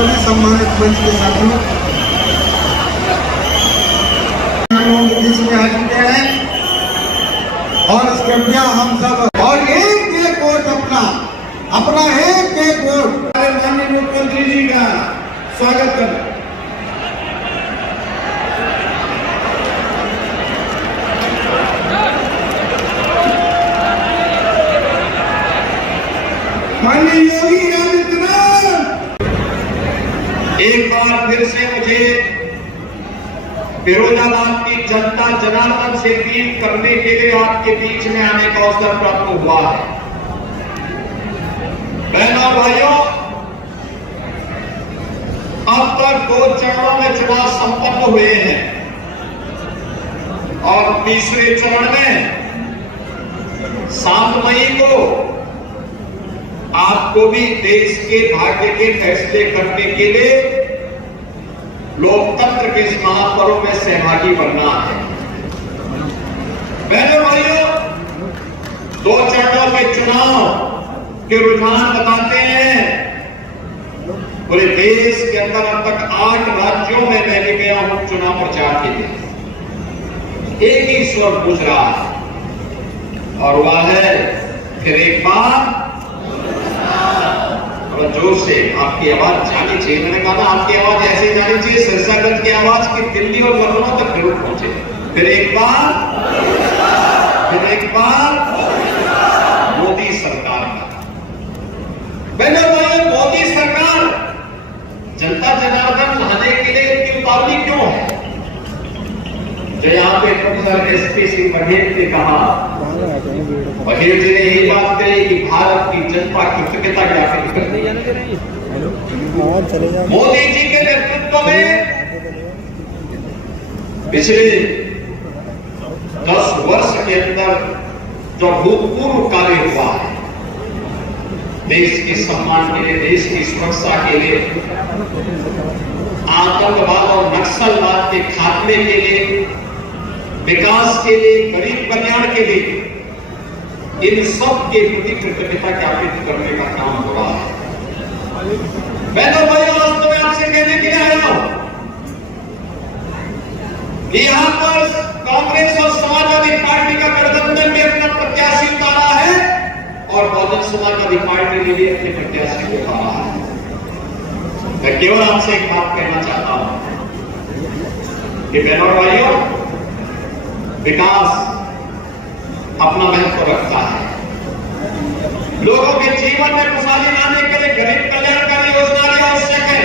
सभी सम्मानित मंच के साथियों बीच में आ चुके हैं और कृपया हम सब और एक वोट अपना एक वोट माननीय मुख्यमंत्री जी का स्वागत करें। माननीय योगी आदित्यनाथ, एक बार फिर से मुझे फिरोजाबाद की जनता जनार्दन से अपील करने के लिए आपके बीच में आने का अवसर प्राप्त हुआ है। बहनों भाइयों, अब तक 2 चरणों में चुनाव संपन्न हुए हैं और तीसरे चरण में 7 मई को आपको भी देश के भाग्य के फैसले करने के लिए लोकतंत्र के इस महापर्व में सहभागी बनना है। बहनों भाइयों, 2 चरणों के चुनाव के रुझान बताते हैं। पूरे देश के अंदर अब तक 8 राज्यों में मैं भी गया हूं चुनाव प्रचार के लिए। एक ही स्वर पूछ रहा है और वह है फिर एक बार जोर से आपकी आवाज जानी चाहिए। मैंने कहा ना, आपकी आवाज ऐसे जानी चाहिए सिरसागंज की आवाज की दिल्ली और लखनऊ तक जरूर पहुंचे। फिर एक बार मोदी सरकार का। बहनों भाइयों, मोदी सरकार जनता जनार्दन लाने के लिए इतनी उतावली क्यों है? जो यहाँ पे प्रोफेसर एसपी सिंह बघेल ने कहा, बघेल जी ने यही बात कही कि भारत की जनता कृतज्ञता ज्ञापित करती है। मोदी जी के नेतृत्व में पिछले 10 वर्ष के अंदर जो भूतपूर्व कार्य हुआ है, देश के सम्मान के लिए, देश की सुरक्षा के लिए, आतंकवाद और नक्सलवाद के खात्मे के लिए, विकास के लिए, गरीब कल्याण के लिए, इन सब के प्रति कृतज्ञता ज्ञापित करने का काम हो रहा है। बहनों भाइयों, आज तो मैं आपसे कहने के लिए आया हूं कि यहां पर कांग्रेस और समाजवादी पार्टी का गठबंधन भी अपना प्रत्याशी उतारा है और बहुजन समाजवादी पार्टी ने भी अपने प्रत्याशी उतारा है। मैं केवल आपसे एक बात कहना चाहता हूं कि बहनों भाइयों, विकास अपना महत्व रखता है। लोगों के जीवन में खुशहाली लाने के लिए गरीब कल्याणकारी योजना भी आवश्यक है,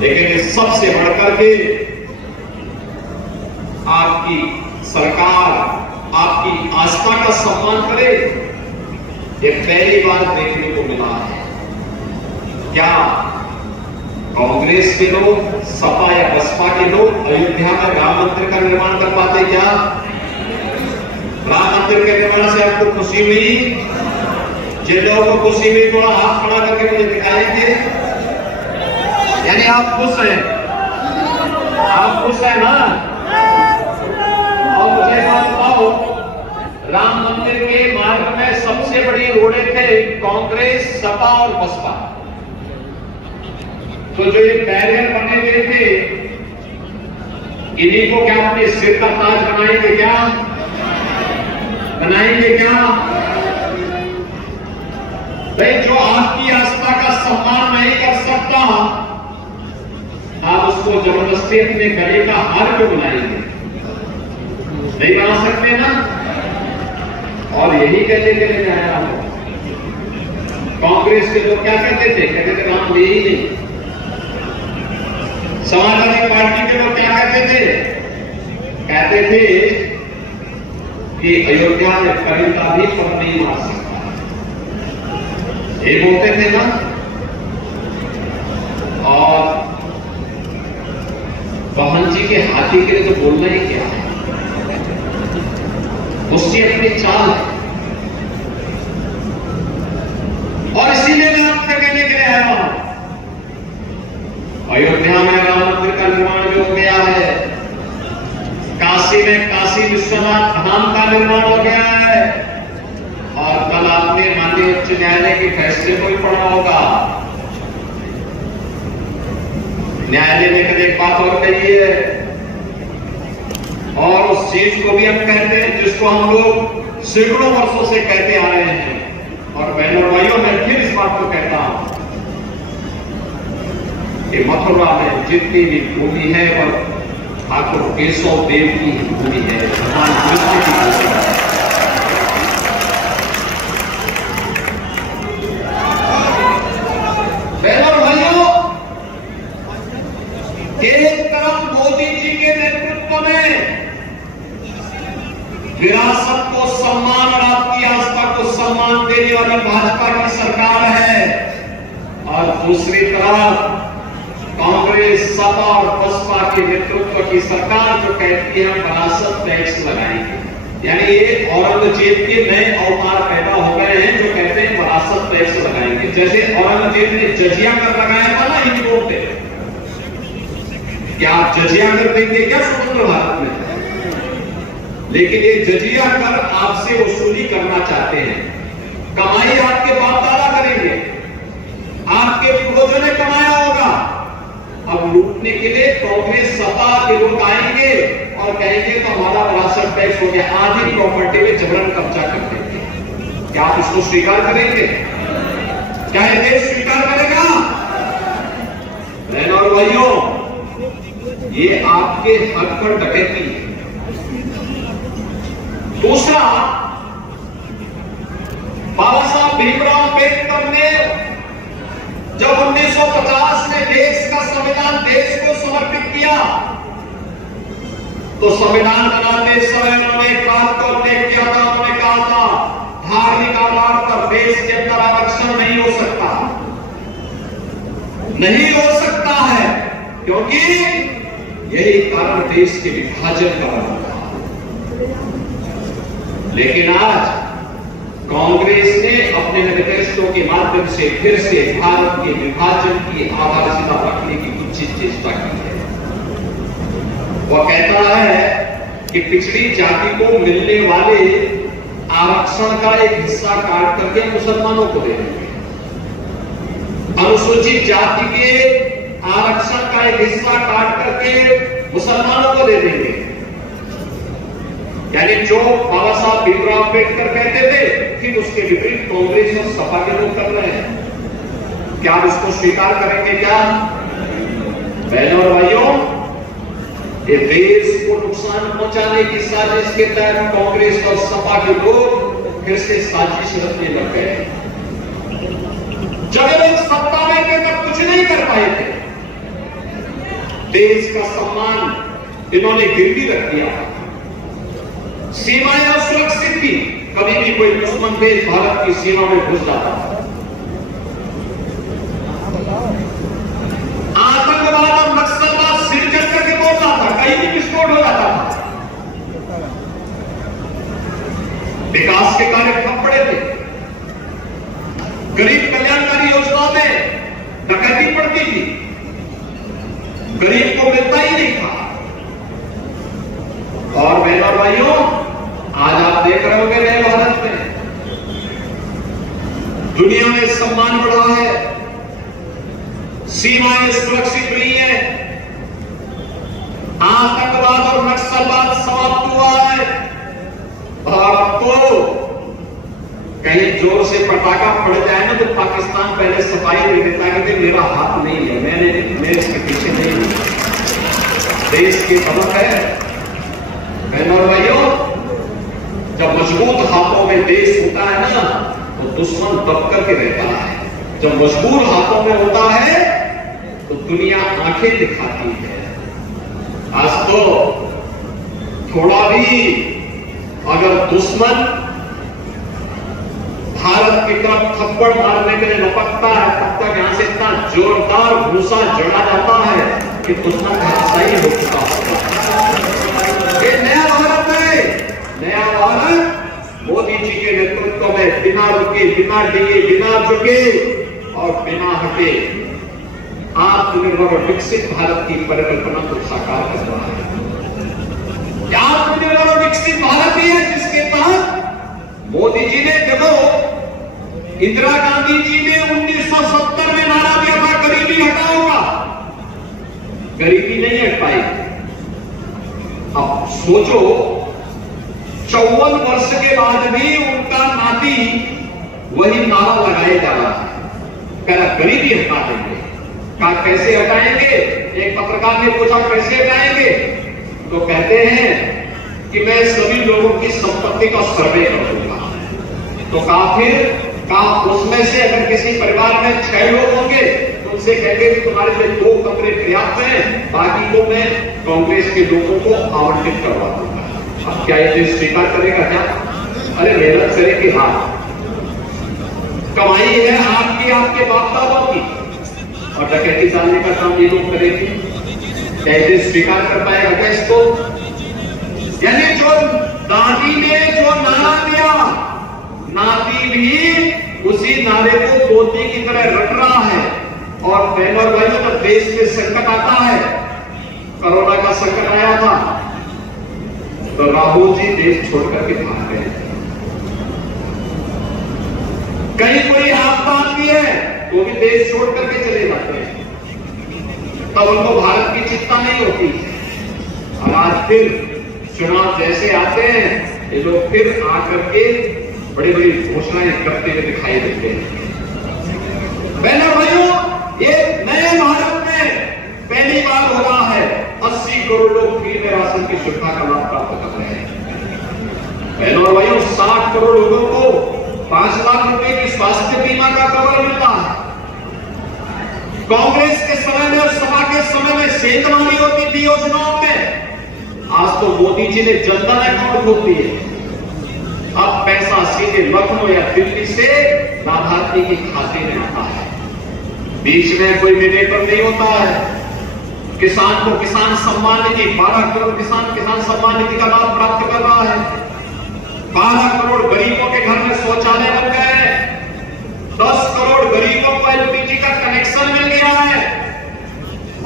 लेकिन सबसे बढ़कर के आपकी सरकार आपकी आस्था का सम्मान करे, ये पहली बार देखने को मिला है। क्या कांग्रेस के लोग, सपा या बसपा के लोग अयोध्या में राम मंदिर का निर्माण कर पाते? क्या राम मंदिर के निर्माण से आपको खुशी हुई? जिन लोगों को खुशी हुई थोड़ा हाथ खड़ा करके मुझे दिखाएंगे। यानी आप खुश हैं, आप खुश हैं ना? और मुझे बात बताओ, राम मंदिर के मार्ग में सबसे बड़ी रोड़े थे कांग्रेस, सपा और बसपा। तो जो ये बैरियर बने हुए थे, इन्हीं को क्या अपने सिर का ताज बनाएंगे? क्या बनाएंगे? क्या भाई, जो आपकी आस्था का सम्मान नहीं कर सकता, आप उसको जबरदस्ती अपने गले का हार क्यों बनाएंगे? नहीं बना सकते ना? और यही कहने के लिए मैं आया हूं। कांग्रेस के लोग क्या कहते थे? कहते थे राम ले ही नहीं। समाजवादी पार्टी के लोग क्या कहते थे? कहते थे कि अयोध्या में कविता भी पर नहीं मार सकता। ये बोलते थे ना। और बहन जी के हाथी के लिए तो बोलना ही क्या है, उसकी अपनी चाल है। और इसीलिए मैं आपसे कहने के लिए आया हूं, अयोध्या में राम मंदिर का निर्माण भी हो गया है, काशी में काशी विश्वनाथ धाम का निर्माण हो गया है, और कल आपने माननीय उच्च न्यायालय के फैसले को भी पढ़ा होगा न्यायालय ने कभी एक बात और कही है, और उस चीज को भी हम कहते हैं जिसको हम लोग सैकड़ों वर्षों से कहते आ रहे हैं, और बहनों भाइयों मैं फिर इस बात को कहता हूं कि मथुरा में जितनी भी भूमि है वह ठाकुर केशव देव की भूमि है, भगवान कृष्ण की भूमि है। बहनों भाइयों, एक तरफ मोदी जी के नेतृत्व में विरासत को सम्मान और आपकी आस्था को सम्मान देने वाली भाजपा की सरकार है, और दूसरी तरफ कांग्रेस, सपा और बसपा के नेतृत्व की सरकार जो कहती है विरासत टैक्स लगाएंगे। यानी ये औरंगजेब के नए अवतार पैदा हो गए हैं जो कहते हैं विरासत टैक्स लगाएंगे। जैसे औरंगजेब ने जजिया कर लगाया था ना हिंदुओं पे, क्या आप जजिया कर देंगे क्या स्वतंत्र भारत में? लेकिन ये जजिया कर आपसे वसूली करना चाहते हैं। कमाई आपके बाप दादा करेंगे, आपके पूर्वजों ने कमाया होगा। अब लूटने के लिए कांग्रेस, सपा के लोग आएंगे और कहेंगे तो हमारा विरासत टैक्स हो गया, आधी प्रॉपर्टी में जबरन कब्जा कर देंगे। क्या आप इसको स्वीकार करेंगे? क्या ये देश स्वीकार करेगा? बहनों और भाइयों, ये आपके हक पर डकैती है। दूसरा, बाबा साहब भीमराव अम्बेडकर ने जब 1950 में देश का संविधान देश को समर्पित किया, तो संविधान बनाते समय उन्होंने एक बात को उल्लेख किया था। उन्होंने कहा था धार्मिक आधार पर देश के अंदर आरक्षण नहीं हो सकता, नहीं हो सकता है, क्योंकि यही कारण देश के विभाजन का बना था। लेकिन आज कांग्रेस ने अपने मैनिफेस्टो के माध्यम से फिर से भारत के विभाजन की आधारशिला रखने की कुछ चेष्टा की है। वह कहता है कि पिछड़ी जाति को मिलने वाले आरक्षण का एक हिस्सा काट करके मुसलमानों को दे देंगे, अनुसूचित जाति के आरक्षण का एक हिस्सा काट करके मुसलमानों को दे देंगे। यानी जो बाबा साहब भीमराव अम्बेडकर कहते थे, फिर उसके विपरीत कांग्रेस और सपा के लोग कर रहे हैं। क्या आप इसको स्वीकार करेंगे? क्या बहनों और भाइयों, ये देश को नुकसान पहुंचाने की साजिश के तहत कांग्रेस और सपा के लोग फिर से साजिश रचने लग गए। जब लोग सत्ता में थे तब कुछ नहीं कर पाए थे, देश का सम्मान इन्होंने गिरवी रख दिया, सीमाएं असुरक्षित थी, कभी भी कोई दुश्मन देश भारत की सीमा में घुस जाता था। आतंकवाद और नक्सलवाद सिर चढ़ करके बोलता था, कहीं भी विस्फोट हो जाता था। विकास के कार्य ठप पड़े थे, गरीब कल्याणकारी योजनाओं में डकैती पड़ती थी, गरीब को मिलता ही नहीं था। और बहनों भाइयों, आज आप देख रहे होंगे नए भारत में दुनिया में सम्मान बढ़ा है, सीमाएं सुरक्षित रही है, आतंकवाद और नक्सलवाद समाप्त हुआ है। और अब तो कहीं जोर से पटाखा पड़ जाए ना तो पाकिस्तान पहले सफाई दे देता है कि मेरा हाथ नहीं है, मैं इसके पीछे नहीं हूं। देश की खबर है बहनों भाइयों, जब मजबूत हाथों में देश होता है ना तो दुश्मन दब करके रहता है, जब मजबूर हाथों में होता है तो दुनिया आंखें दिखाती है। आज तो थोड़ा भी अगर दुश्मन भारत की तरफ थप्पड़ मारने के लिए लपकता है, तब तक यहां से इतना जोरदार भूसा जड़ा जाता है कि दुश्मन का हिस्सा ही हो चुका होता है। ये नया भारत है, नया भारत मोदी जी के नेतृत्व में बिना रुके, बिना डिगे, बिना झुके और बिना हटे आत्मनिर्भर और विकसित भारत की परिकल्पना को साकार कर रहा है। आत्मनिर्भर और विकसित भारत ही है जिसके तहत मोदी जी ने, देखो इंदिरा गांधी जी ने 1970 में नारा दिया था गरीबी हटाओगा, गरीबी नहीं हट पाई। अब सोचो 54 वर्ष के बाद भी उनका नाती वही नारा लगाए जा रहा है, कह रहा गरीबी हटा देंगे। कहा कैसे हटाएंगे? एक पत्रकार ने पूछा कैसे हटाएंगे, तो कहते हैं कि मैं सभी लोगों की संपत्ति का सर्वे कर दूंगा। तो कहा उसमें से अगर किसी परिवार में 6 लोग होंगे तो उनसे कहेंगे कि तुम्हारे लिए 2 कमरे पर्याप्त हैं, बाकी को मैं कांग्रेस के लोगों को आवंटित करवा दूंगा। अब क्या ये स्वीकार करेगा क्या? अरे मेहनत करे कि हाँ, कमाई है आपकी, आपके बाप दादाओं की, और डकैती डालने का काम ये लोग करेंगे। कैसे स्वीकार कर पाएगा क्या इसको? यानी जो दादी ने जो नारा दिया, नाती भी उसी नारे को पोती की तरह रट रहा है। और बहनों और भाइयों, जब देश में संकट आता है, कोरोना का संकट आया था, तो राहुल जी देश छोड़कर के भाग गए। कहीं कोई आपदा आती है तो भी देश छोड़ करके चले जाते हैं, तब उनको भारत की चिंता नहीं होती। और आज फिर चुनाव जैसे आते हैं, ये लोग फिर आकर के बड़ी बड़ी घोषणाएं करते हुए दिखाई देते हैं। बहनों भाइयों, ये नए भारत में पहली बार हो रहा है 80 करोड़ लोग फ्री में राशन की सुविधा का लाभ प्राप्त कर रहे हैं। बहनों भाइयों, 60 करोड़ लोगों को 5 लाख रुपए की स्वास्थ्य बीमा का कवर मिलता है। कांग्रेस के समय में और सभा के समय में सेंधमारी होती थी योजनाओं में, आज तो मोदी जी ने जनधन अकाउंट खोल दिए। अब पैसा सीधे लखनऊ या दिल्ली से लाभार्थी के खाते में आता है, बीच में कोई मीडिएटर नहीं होता है। किसान को किसान सम्मान निधि, 12 करोड़ किसान सम्मान निधि का लाभ प्राप्त कर रहा है। 12 करोड़ गरीबों के घर में शौचालय बन गए हैं। 10 करोड़ गरीबों को एलपीजी का कनेक्शन मिल गया है।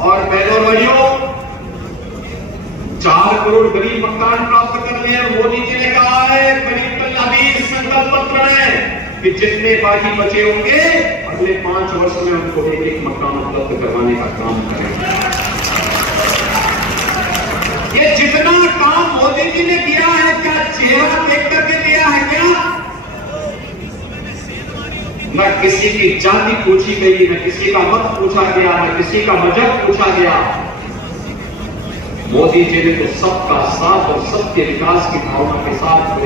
और बहनों भाइयों, 4 करोड़ गरीब मकान प्राप्त कर लिए। मोदी जी ने कहा है गरीब कल्याण संकल्प पत्र में कि जितने बाकी बचे होंगे अगले 5 वर्ष में उनको एक मकान उपलब्ध करवाने का काम करेंगे। ये जितना काम मोदी जी ने किया है, क्या चेहरा देख करके दिया है क्या? न किसी की जाति पूछी गई, न किसी का मत पूछा गया, न किसी का मजहब पूछा गया। मोदी जी ने तो सबका साथ और सबके विकास की भावना के साथ